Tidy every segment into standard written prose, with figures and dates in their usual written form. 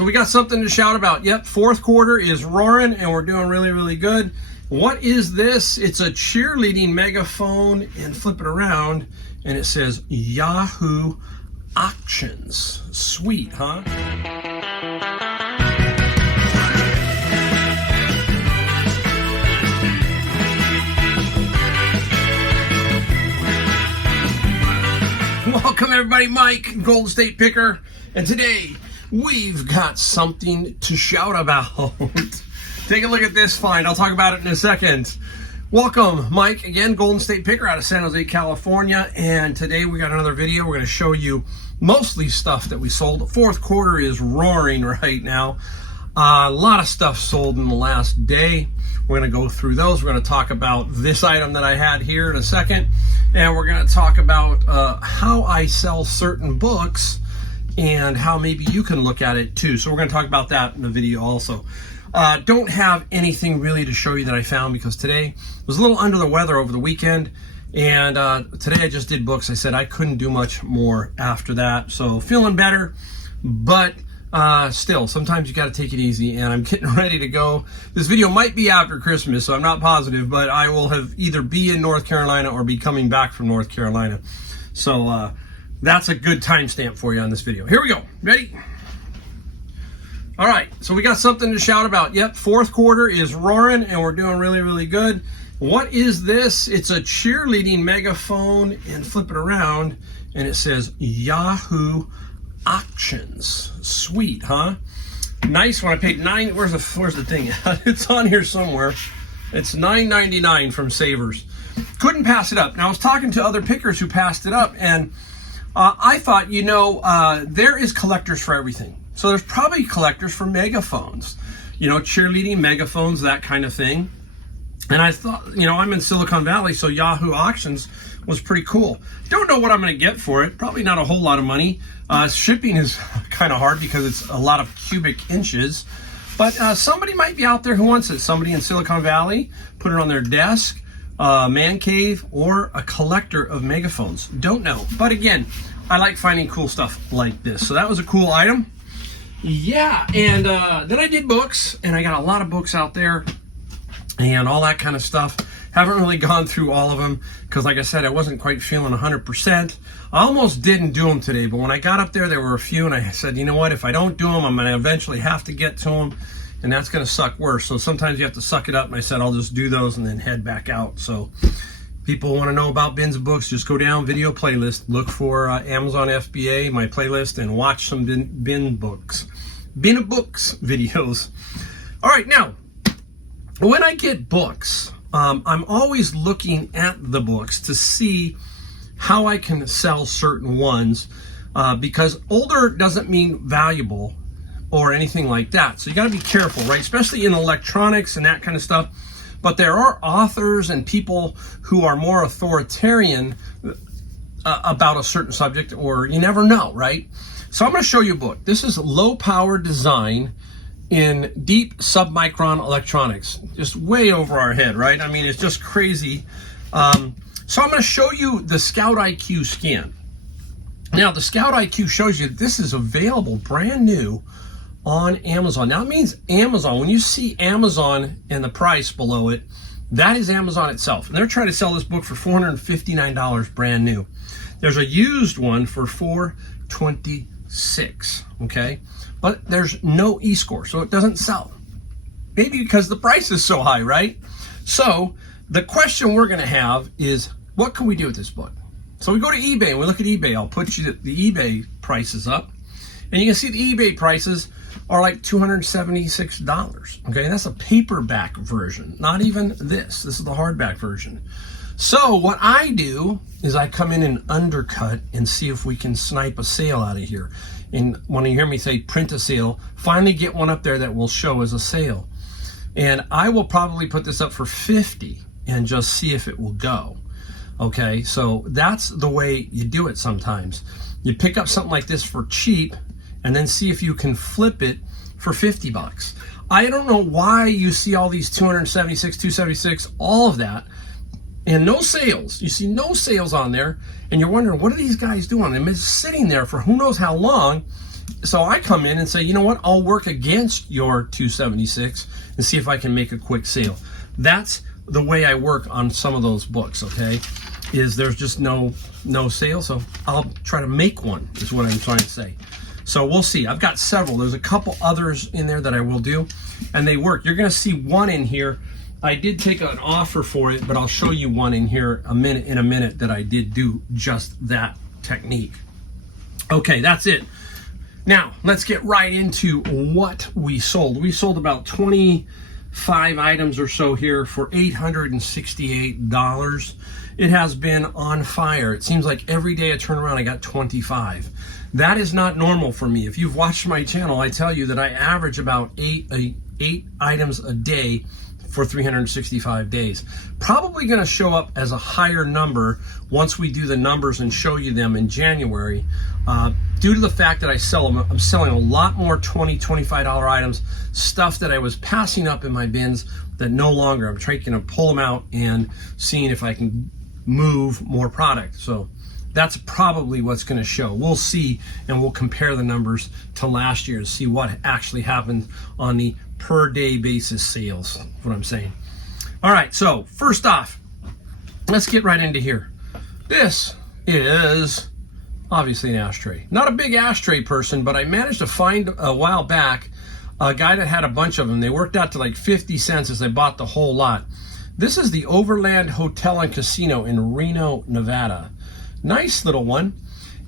so we got something to shout about. Yep, fourth quarter is roaring and we're doing really, really good. What is this? It's a cheerleading megaphone, and flip it around and it says Yahoo Auctions. Sweet, huh? Welcome everybody, Mike, Golden State Picker, and today we've got something to shout about. Take a look at this find. I'll talk about it in a second. Welcome, Mike, again, Golden State Picker out of San Jose, California, and today we got another video. We're going to show you mostly stuff that we sold. The fourth quarter is roaring right now. A lot of stuff sold in the last day. We're going to go through those. We're going to talk about this item that I had here in a second, and we're going to talk about how I sell certain books and how maybe you can look at it too. So we're going to talk about that in the video also. Don't have anything really to show you that I found because today was a little under the weather over the weekend, and today I just did books. I said I couldn't do much more after that, so feeling better, but still, sometimes you got to take it easy, and I'm getting ready to go. This video might be after Christmas, so I'm not positive, but I will have either be in North Carolina or be coming back from North Carolina. So that's a good timestamp for you on this video. Here we go. Ready? All right, so we got something to shout about. Yep, fourth quarter is roaring, and we're doing really, really good. What is this? It's a cheerleading megaphone, and flip it around, and it says Yahoo Auctions. Sweet, huh? Nice one. I paid where's the thing? It's on here somewhere. It's $9.99 from Savers. Couldn't pass it up. Now I was talking to other pickers who passed it up, and I thought, there is collectors for everything. So there's probably collectors for megaphones, cheerleading megaphones, that kind of thing. And I thought, I'm in Silicon Valley, so Yahoo Auctions was pretty cool. Don't know what I'm going to get for it. Probably not a whole lot of money. Shipping is kind of hard because it's a lot of cubic inches. But somebody might be out there who wants it. Somebody in Silicon Valley, put it on their desk, man cave, or a collector of megaphones. Don't know. But again, I like finding cool stuff like this. So that was a cool item. Yeah, and then I did books, and I got a lot of books out there and all that kind of stuff. Haven't really gone through all of them because, like I said, I wasn't quite feeling 100%. I almost didn't do them today, but when I got up there were a few, and I said, you know what, if I don't do them, I'm going to eventually have to get to them, and that's going to suck worse. So sometimes you have to suck it up, and I said I'll just do those and then head back out. So people want to know about bins of books, just go down video playlist, look for Amazon FBA, my playlist, and watch some bin of books videos. All right, now, when I get books, I'm always looking at the books to see how I can sell certain ones because older doesn't mean valuable or anything like that. So you got to be careful, right? Especially in electronics and that kind of stuff. But there are authors and people who are more authoritarian about a certain subject, or you never know, right? So I'm going to show you a book. This is Low Power Design in Deep Submicron Electronics. Just way over our head, right? I mean, it's just crazy. So I'm going to show you the Scout IQ scan. Now, the Scout IQ shows you this is available brand new on Amazon. Now, it means Amazon. When you see Amazon and the price below it, that is Amazon itself. And they're trying to sell this book for $459 brand new. There's a used one for $426, okay? But there's no e-score, so it doesn't sell. Maybe because the price is so high, right? So the question we're going to have is, what can we do with this book? So we go to eBay and we look at eBay. I'll put you the eBay prices up. And you can see the eBay prices are like $276. Okay, that's a paperback version, not even this. This is the hardback version. So what I do is I come in and undercut and see if we can snipe a sale out of here. And when you hear me say print a sale, finally get one up there that will show as a sale. And I will probably put this up for $50 and just see if it will go. Okay, so that's the way you do it sometimes. You pick up something like this for cheap and then see if you can flip it for $50. I don't know why you see all these 276, 276, all of that, and no sales. You see no sales on there, and you're wondering, what are these guys doing? They're sitting there for who knows how long, So I come in and say, you know what, I'll work against your $276 and see if I can make a quick sale. That's the way I work on some of those books, okay? Is there's just no sale, so I'll try to make one, is what I'm trying to say. So we'll see. I've got several. There's a couple others in there that I will do, and they work. You're gonna see one in here. I did take an offer for it, but I'll show you one in here in a minute that I did do just that technique. Okay, that's it. Now, let's get right into what we sold. We sold about 25 items or so here for $868. It has been on fire. It seems like every day I turn around, I got 25. That is not normal for me. If you've watched my channel, I tell you that I average about eight items a day for 365 days. Probably going to show up as a higher number once we do the numbers and show you them in January. Due to the fact that I sell them, I'm selling a lot more $20, $25 items, stuff that I was passing up in my bins that no longer. I'm trying to pull them out and seeing if I can move more product. So that's probably what's going to show. We'll see, and we'll compare the numbers to last year to see what actually happened on the per day basis sales, what I'm saying. All right, so first off, let's get right into here. This is obviously an ashtray. Not a big ashtray person, but I managed to find a while back a guy that had a bunch of them. They worked out to like 50 cents as I bought the whole lot. This is the Overland Hotel and Casino in Reno, Nevada. Nice little one.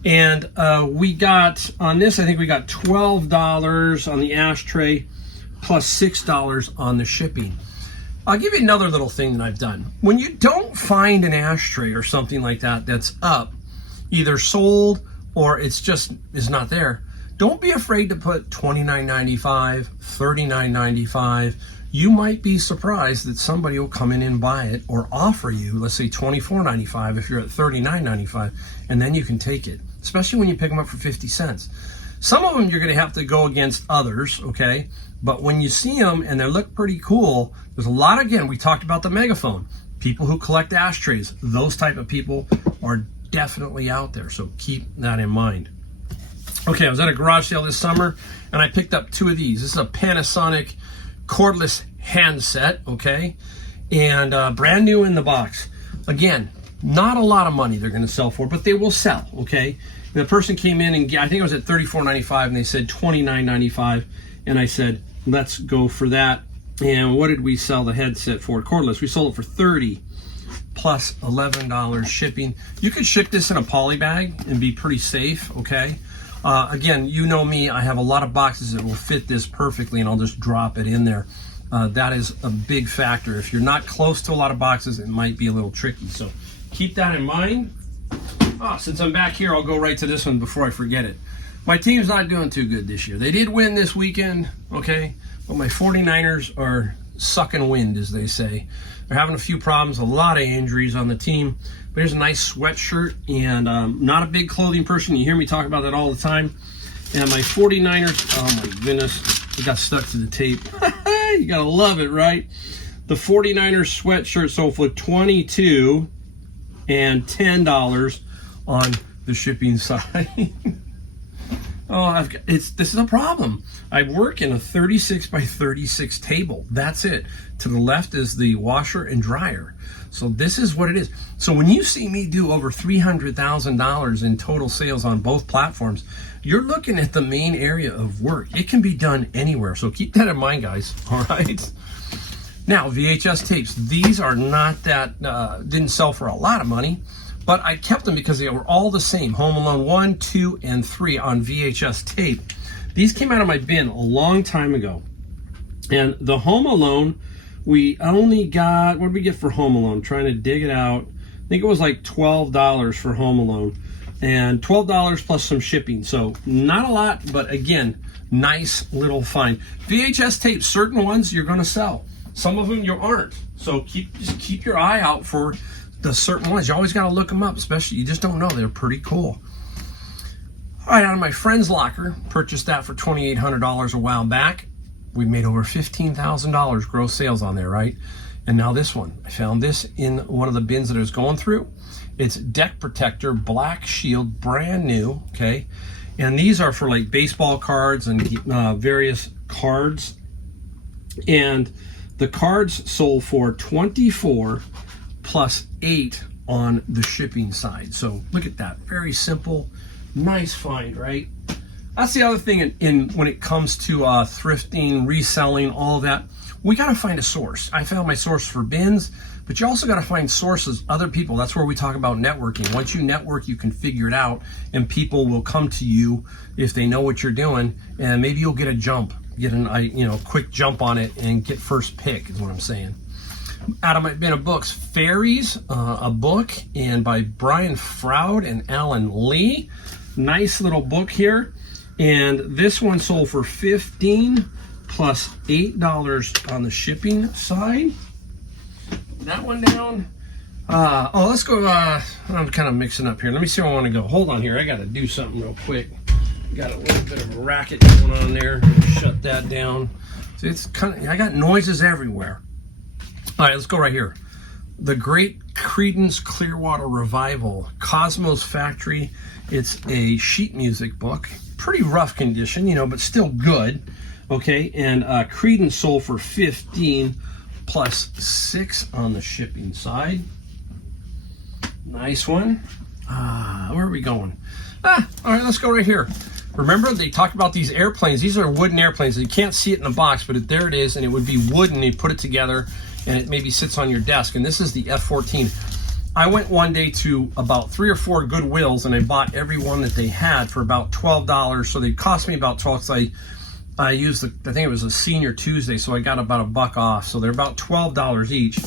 And we got, on this, I think we got $12 on the ashtray plus $6 on the shipping. I'll give you another little thing that I've done. When you don't find an ashtray or something like that that's up, either sold or it's just is not there, don't be afraid to put $29.95, $39.95. You might be surprised that somebody will come in and buy it or offer you, let's say $24.95 if you're at $39.95, and then you can take it, especially when you pick them up for 50 cents. Some of them you're going to have to go against others, okay? But when you see them and they look pretty cool, there's a lot, again, we talked about the megaphone. People who collect ashtrays, those type of people are definitely out there, so keep that in mind. Okay, I was at a garage sale this summer, and I picked up two of these. This is a Panasonic cordless handset, okay? And brand new in the box. Again, not a lot of money they're going to sell for, but they will sell, okay? And the person came in and I think it was at $34.95, and they said $29.95, and I said, let's go for that. And what did we sell the headset for? Cordless. We sold it for $30 plus $11 shipping. You could ship this in a poly bag and be pretty safe, okay? Again, you know me, I have a lot of boxes that will fit this perfectly, and I'll just drop it in there. That is a big factor. If you're not close to a lot of boxes, it might be a little tricky. So keep that in mind. Since I'm back here, I'll go right to this one before I forget it. My team's not doing too good this year. They did win this weekend, okay? But my 49ers are sucking wind, as they say. They're having a few problems, a lot of injuries on the team. But here's a nice sweatshirt, and not a big clothing person. You hear me talk about that all the time. And my 49ers, oh my goodness, it got stuck to the tape. You gotta love it, right? The 49ers sweatshirt sold for $22 and $10 on the shipping side. This is a problem. I work in a 36 by 36 table. That's it. To the left is the washer and dryer. So this is what it is. So when you see me do over $300,000 in total sales on both platforms, you're looking at the main area of work. It can be done anywhere. So keep that in mind, guys. All right. Now, VHS tapes. These are not that, didn't sell for a lot of money, but I kept them because they were all the same. Home Alone 1, 2, and 3 on VHS tape. These came out of my bin a long time ago. And the Home Alone, we only got, what did we get for Home Alone? I'm trying to dig it out. I think it was like $12 for Home Alone. And $12 plus some shipping. So not a lot, but again, nice little find. VHS tapes, certain ones you're going to sell. Some of them you aren't. So just keep your eye out for the certain ones. You always got to look them up, especially, you just don't know. They're pretty cool. All right, out of my friend's locker, purchased that for $2,800 a while back. We made over $15,000 gross sales on there, right? And now this one. I found this in one of the bins that I was going through. It's Deck Protector Black Shield, brand new, okay? And these are for like baseball cards and various cards. And the cards sold for $24 plus $8 on the shipping side. So look at that, very simple, nice find, right? That's the other thing in when it comes to thrifting, reselling, all of that. We got to find a source. I found my source for bins, but you also got to find sources, other people. That's where we talk about networking. Once you network, you can figure it out, and people will come to you if they know what you're doing, and maybe you'll get a jump, get an quick jump on it, and get first pick is what I'm saying. Out of my bin of books, Fairies, a book, and by Brian Froud and Alan Lee. Nice little book here. And this one sold for $15 plus $8 on the shipping side. That one down. Let's go. I'm kind of mixing up here. Let me see where I want to go. Hold on here. I got to do something real quick. Got a little bit of a racket going on there. Shut that down. So it's kind of, I got noises everywhere. All right, let's go right here. The Great Creedence Clearwater Revival, Cosmos Factory. It's a sheet music book. Pretty rough condition, but still good. Okay, and Creedence sold for $15 plus $6 on the shipping side. Nice one. Where are we going? All right, let's go right here. Remember, they talked about these airplanes. These are wooden airplanes. You can't see it in the box, but there it is, and it would be wooden. You put it together, and it maybe sits on your desk. And this is the F-14. I went one day to about 3 or 4 Goodwills, and I bought every one that they had for about $12. So they cost me about $12. So I used I think it was a Senior Tuesday, so I got about $1 off. So they're about $12 each.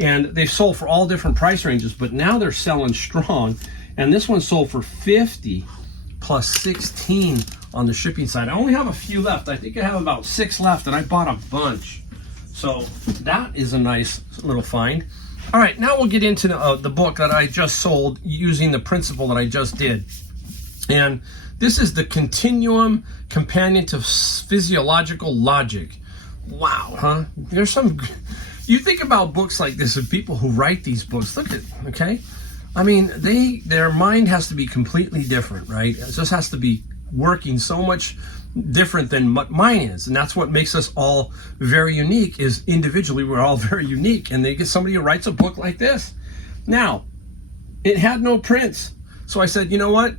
And they've sold for all different price ranges, but now they're selling strong. And this one sold for $50 plus $16 on the shipping side. I only have a few left. I think I have about 6 left, and I bought a bunch. So that is a nice little find. All right, now we'll get into the book that I just sold using the principle that I just did. And this is the Continuum Companion to Physiological Logic. Wow, huh? There's some... You think about books like this and people who write these books, look at, okay? I mean, their mind has to be completely different, right? It just has to be working so much different than what mine is. And that's what makes us all very unique, is individually we're all very unique. And they get somebody who writes a book like this. Now, it had no prints. So I said, you know what?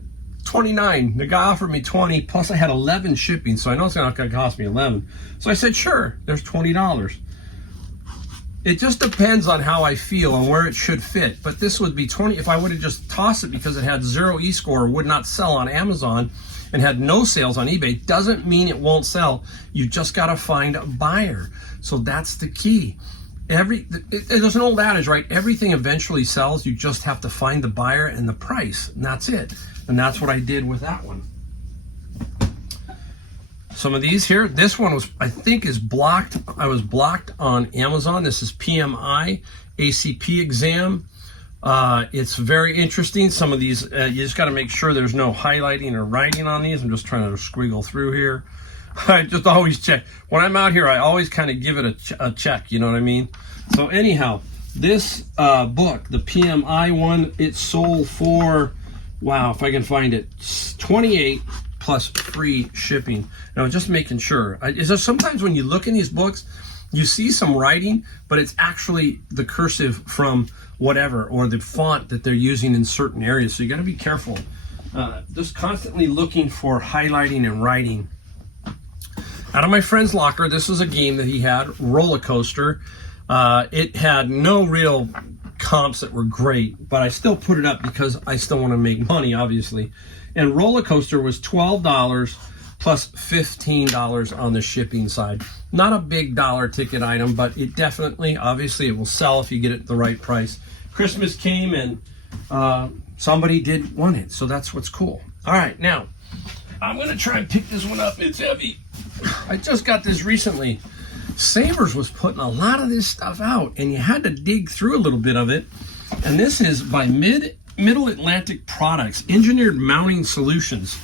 29. The guy offered me 20, plus I had 11 shipping. So I know it's not going to cost me 11. So I said, sure, there's $20. It just depends on how I feel and where it should fit. But this would be 20 if I would have just tossed it because it had 0 e-score, would not sell on Amazon, and had no sales on eBay. Doesn't mean it won't sell. You just got to find a buyer. So that's the key. There's an old adage, right? Everything eventually sells. You just have to find the buyer and the price, and that's it. And that's what I did with that one. Some of these here, this one was, I think, is blocked. I was blocked on Amazon. This is PMI, ACP exam. It's very interesting. Some of these, you just got to make sure there's no highlighting or writing on these. I'm just trying to squiggle through here. I just always check. When I'm out here, I always kind of give it a check, you know what I mean? So anyhow, this book, the PMI one, it sold for, wow, if I can find it, $28 plus free shipping. Now, just making sure. Is there sometimes when you look in these books, you see some writing, but it's actually the cursive from whatever, or the font that they're using in certain areas. So you got to be careful. Just constantly looking for highlighting and writing. Out of my friend's locker, this was a game that he had, Roller Coaster. It had no real comps that were great, but I still put it up because I still want to make money, obviously. And Roller Coaster was $12 plus $15 on the shipping side. Not a big dollar ticket item, but it definitely, obviously, it will sell if you get it at the right price. Christmas came and somebody did want it, so that's what's cool. All right, now, I'm going to try and pick this one up. It's heavy. I just got this recently. Savers was putting a lot of this stuff out, and you had to dig through a little bit of it. And this is by Middle Atlantic Products, Engineered Mounting Solutions.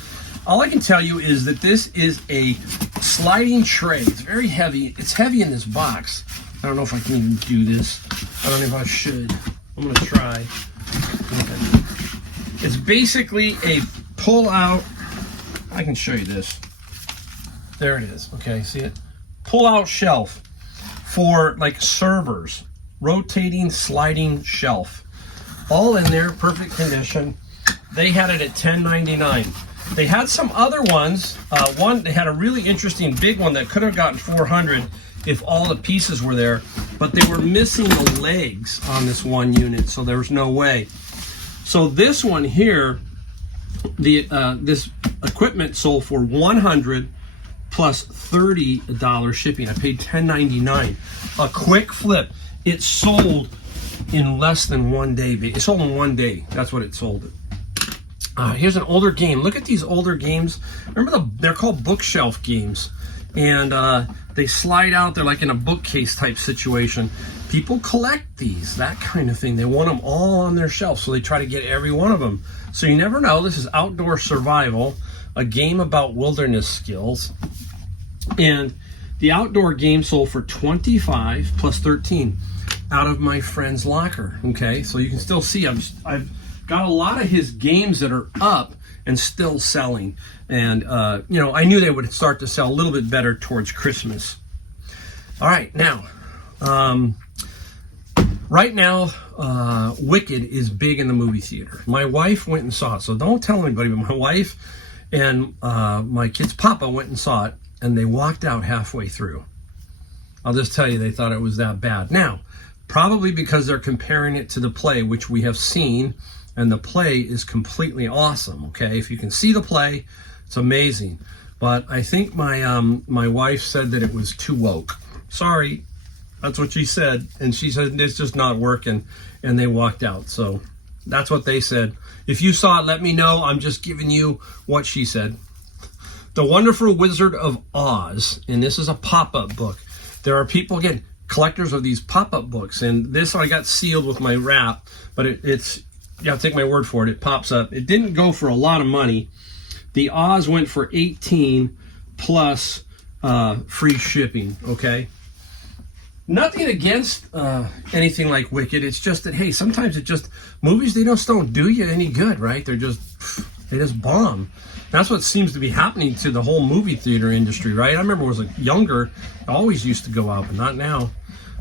All I can tell you is that this is a sliding tray. It's very heavy. It's heavy in this box. I don't know if I can even do this. I don't know if I should. I'm going to try. Okay. It's basically a pull-out I can show you this. There it is. Okay, see it? Pull-out shelf for like servers. Rotating, sliding shelf. All in there, perfect condition. They had it at $10.99. They had some other ones. They had a really interesting big one that could have gotten $400 if all the pieces were there, but they were missing the legs on this one unit, so there was no way. So this one here, this equipment sold for $100 plus $30 shipping. I paid $10.99. A quick flip. It sold in less than 1 day. It sold in 1 day. That's what it sold. Here's an older game. Look at these older games. Remember they're called bookshelf games, and they slide out. They're like in a bookcase type situation. People collect these, that kind of thing. They want them all on their shelf, so they try to get every one of them. So you never know. This is Outdoor Survival, a game about wilderness skills. And the outdoor game sold for $25 plus $13 out of my friend's locker. Okay, so you can still see I've got a lot of his games that are up and still selling. And, you know, I knew they would start to sell a little bit better towards Christmas. All right, now, Wicked is big in the movie theater. My wife went and saw it, so don't tell anybody, but my wife and my kid's papa went and saw it, and they walked out halfway through. I'll just tell you, they thought it was that bad. Now, probably because they're comparing it to the play, which we have seen, and the play is completely awesome, okay? If you can see the play, it's amazing. But I think my wife said that it was too woke. Sorry, that's what she said. And she said, it's just not working. And they walked out. So that's what they said. If you saw it, let me know. I'm just giving you what she said. The Wonderful Wizard of Oz. And this is a pop-up book. There are people, again, collectors of these pop-up books. And this I got sealed with my wrap. But it's... You gotta take my word for it. It pops up. It didn't go for a lot of money. The Oz went for $18 plus free shipping. Okay. Nothing against anything like Wicked. It's just that, hey, sometimes movies, they just don't do you any good, right? They just bomb. That's what seems to be happening to the whole movie theater industry, right? I remember when I was younger, I always used to go out, but not now.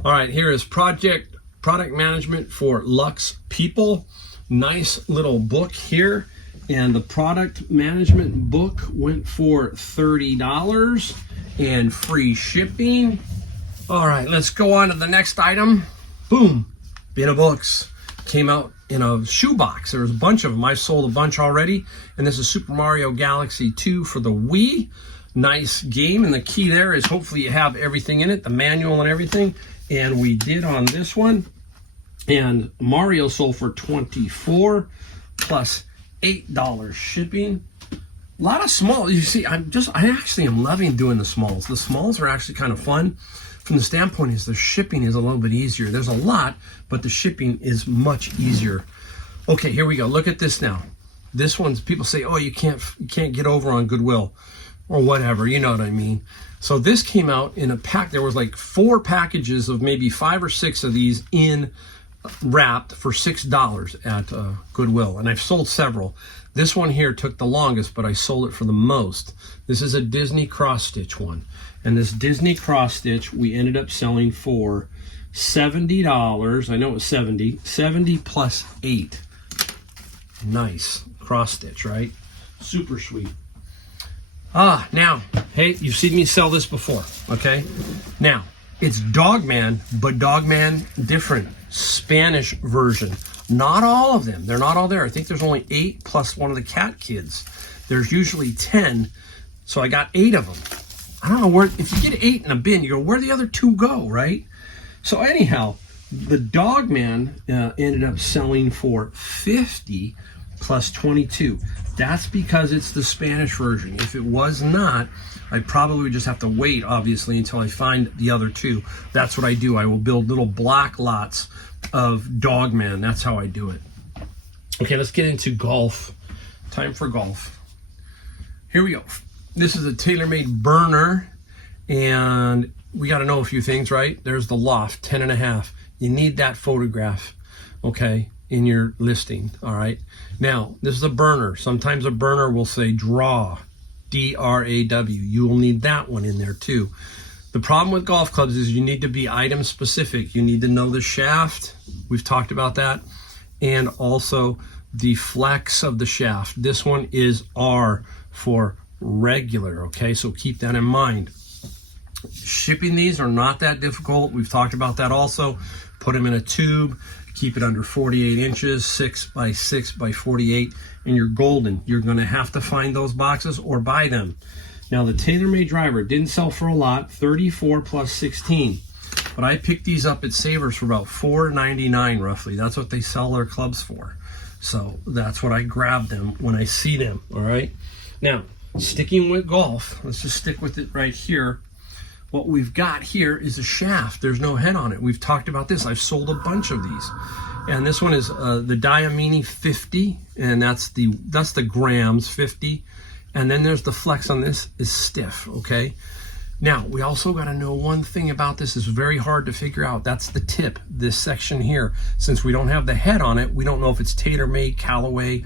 All right, here is Product Management for Lux People. Nice little book here, and the product management book went for $30 and free shipping. All right, let's go on to the next item. Boom, bin of books. Came out in a shoebox. There's a bunch of them. I sold a bunch already, and this is Super Mario Galaxy 2 for the Wii. Nice game, and the key there is hopefully you have everything in it, the manual and everything, and we did on this one. And Mario sold for $24 plus $8 shipping. A lot of small. You see, I actually am loving doing the smalls. The smalls are actually kind of fun. From the standpoint is the shipping is a little bit easier. There's a lot, but the shipping is much easier. Okay, here we go. Look at this now. This one's, people say, oh, you can't get over on Goodwill or whatever. You know what I mean. So this came out in a pack. There was like 4 packages of maybe 5 or 6 of these in wrapped for $6 at Goodwill, and I've sold several. This one here took the longest, but I sold it for the most. This is a Disney cross stitch one, and this Disney cross stitch we ended up selling for $70. I know it was 70 plus 8. Nice cross stitch, right? Super sweet. Now, hey, you've seen me sell this before, okay? Now, it's Dogman, but Dogman different. Spanish version. Not all of them. They're not all there. I think there's only 8 plus one of the cat kids. There's usually 10. So I got 8 of them. I don't know where, if you get 8 in a bin, you go, where the other 2 go, right? So anyhow, the Dogman ended up selling for $50 plus 22. That's because it's the Spanish version. If it was not, I probably would just have to wait, obviously, until I find the other 2. That's what I do. I will build little block lots of Dogman. That's how I do it. Okay, let's get into golf. Time for golf. Here we go. This is a TaylorMade burner, and we got to know a few things, right? There's the loft, 10.5. You need that photograph, okay, in your listing, all right? Now, this is a burner. Sometimes a burner will say draw, D-R-A-W. You will need that one in there too. The problem with golf clubs is you need to be item specific. You need to know the shaft. We've talked about that. And also the flex of the shaft. This one is R for regular, okay? So keep that in mind. Shipping these are not that difficult. We've talked about that also. Put them in a tube, keep it under 48 inches, 6 by 6 by 48, and you're golden. You're gonna have to find those boxes or buy them. Now the TaylorMade driver didn't sell for a lot, 34 plus 16. But I picked these up at Savers for about $4.99 roughly. That's what they sell their clubs for. So that's what I grab them when I see them, all right? Now, sticking with golf, let's just stick with it right here. What we've got here is a shaft. There's no head on it. We've talked about this. I've sold a bunch of these. And this one is the Diamini 50, and that's the grams, 50. And then there's the flex on this is stiff, okay? Now, we also got to know one thing about this is very hard to figure out. That's the tip, this section here. Since we don't have the head on it, we don't know if it's TaylorMade, Callaway,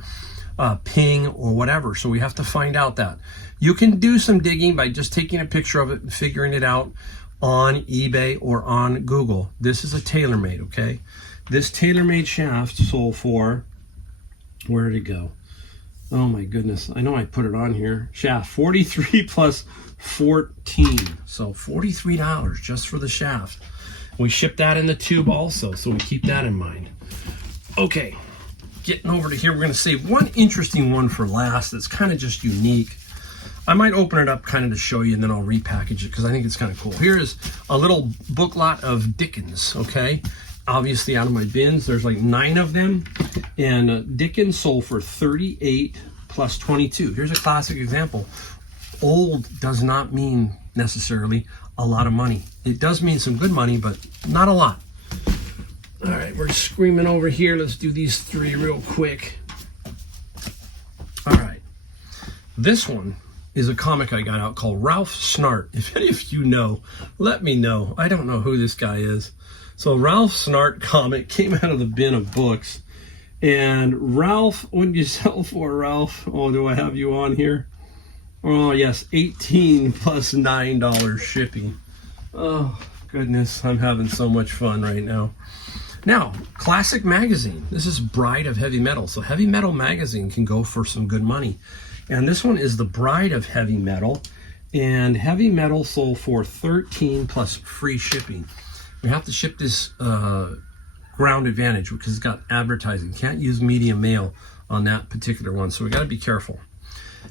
Ping, or whatever. So we have to find out that. You can do some digging by just taking a picture of it and figuring it out on eBay or on Google. This is a TaylorMade, okay? This TaylorMade shaft sold for, where did it go? Oh my goodness, I know I put it on here. Shaft, 43 plus 14. So $43 just for the shaft. We ship that in the tube also, so we keep that in mind. Okay, getting over to here, we're gonna save one interesting one for last that's kind of just unique. I might open it up kind of to show you and then I'll repackage it because I think it's kind of cool. Here is a little book lot of Dickens, okay? Obviously out of my bins, there's like 9 of them. And Dickens sold for 38 plus 22. Here's a classic example. Old does not mean necessarily a lot of money. It does mean some good money, but not a lot. All right, we're screaming over here. Let's do these 3 real quick. All right, this one is a comic I got out called Ralph Snart. If any of you know, let me know. I don't know who this guy is. So Ralph Snart comic came out of the bin of books. And Ralph, what did you sell for, Ralph? Oh, do I have you on here? Oh, yes, 18 plus $9 shipping. Oh, goodness, I'm having so much fun right now. Now, Classic Magazine. This is Bride of Heavy Metal. So Heavy Metal Magazine can go for some good money. And this one is the Bride of Heavy Metal. And Heavy Metal sold for 13 plus free shipping. We have to ship this Ground Advantage because it's got advertising. Can't use medium mail on that particular one. So we got to be careful.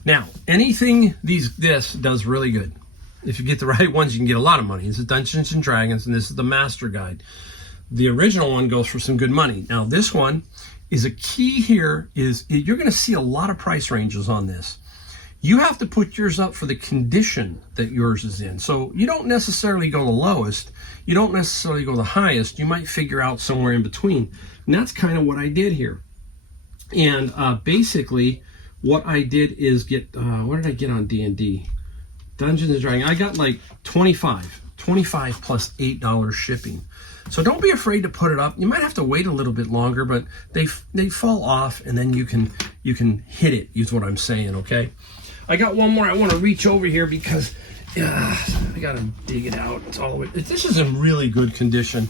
Now, anything this does really good. If you get the right ones, you can get a lot of money. This is Dungeons and Dragons, and this is the Master Guide. The original one goes for some good money. Now, this one is a key here is you're going to see a lot of price ranges on this. You have to put yours up for the condition that yours is in. So you don't necessarily go the lowest. You don't necessarily go the highest. You might figure out somewhere in between. And that's kind of what I did here. And basically, what I did is get, what did I get on D&D? Dungeons and Dragons. I got like 25 plus $8 shipping. So don't be afraid to put it up. You might have to wait a little bit longer, but they fall off, and then you can hit it. Is what I'm saying. Okay. I got one more. I want to reach over here because I gotta dig it out. It's all the way. This is in really good condition,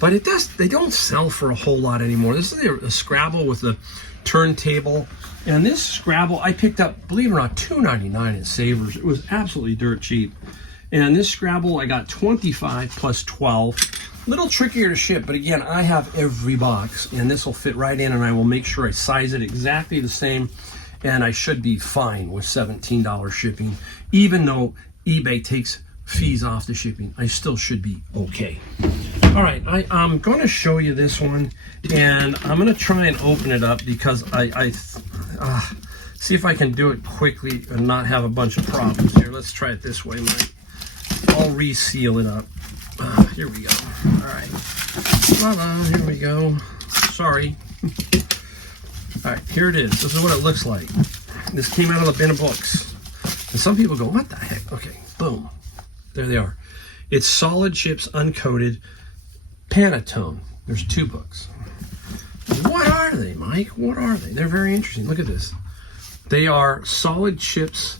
but it does. They don't sell for a whole lot anymore. This is a Scrabble with a turntable, and this Scrabble I picked up, believe it or not, $2.99 at Savers. It was absolutely dirt cheap. And this Scrabble I got 25 plus 12. A little trickier to ship, but again, I have every box, and this will fit right in, and I will make sure I size it exactly the same, and I should be fine with $17 shipping. Even though eBay takes fees off the shipping, I still should be okay. All right, I'm going to show you this one, and I'm going to try and open it up because I see if I can do it quickly and not have a bunch of problems here. Let's try it this way, Mike. I'll reseal it up. Here we go. All right. Voila, here we go. Sorry. All right, here it is. This is what it looks like. This came out of the bin of books. And some people go, what the heck? Okay, boom. There they are. It's Solid Chips Uncoated PANTONE. There's 2 books. What are they, Mike? What are they? They're very interesting. Look at this. They are Solid Chips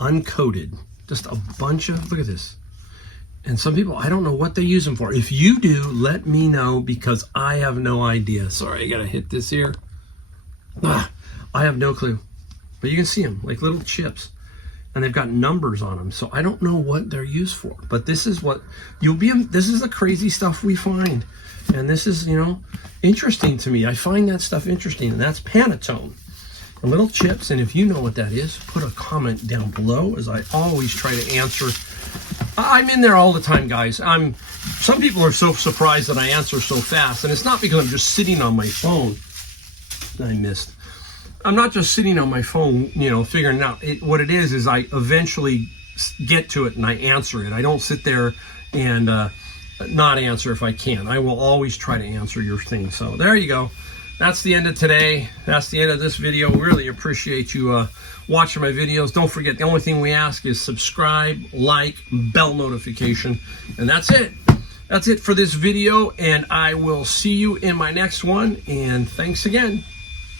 uncoated. Just a bunch of, look at this. And some people, I don't know what they use them for. If you do, let me know, because I have no idea. Sorry, I gotta hit this here. I have no clue. But you can see them, like little chips. And they've got numbers on them. So I don't know what they're used for. But this is what, this is the crazy stuff we find. And this is, you know, interesting to me. I find that stuff interesting. And that's PANTONE. The little chips. And if you know what that is, put a comment down below, as I always try to answer. I'm in there all the time, guys. Some people are so surprised that I answer so fast, and it's not because I'm just sitting on my phone. I missed. I'm not just sitting on my phone, you know, figuring it out. What it is I eventually get to it and I answer it. I don't sit there and not answer if I can. I will always try to answer your thing. So there you go. That's the end of today. That's the end of this video. Really appreciate you watching my videos. Don't forget, the only thing we ask is subscribe, like, bell notification, and that's it. That's it for this video, and I will see you in my next one, and thanks again.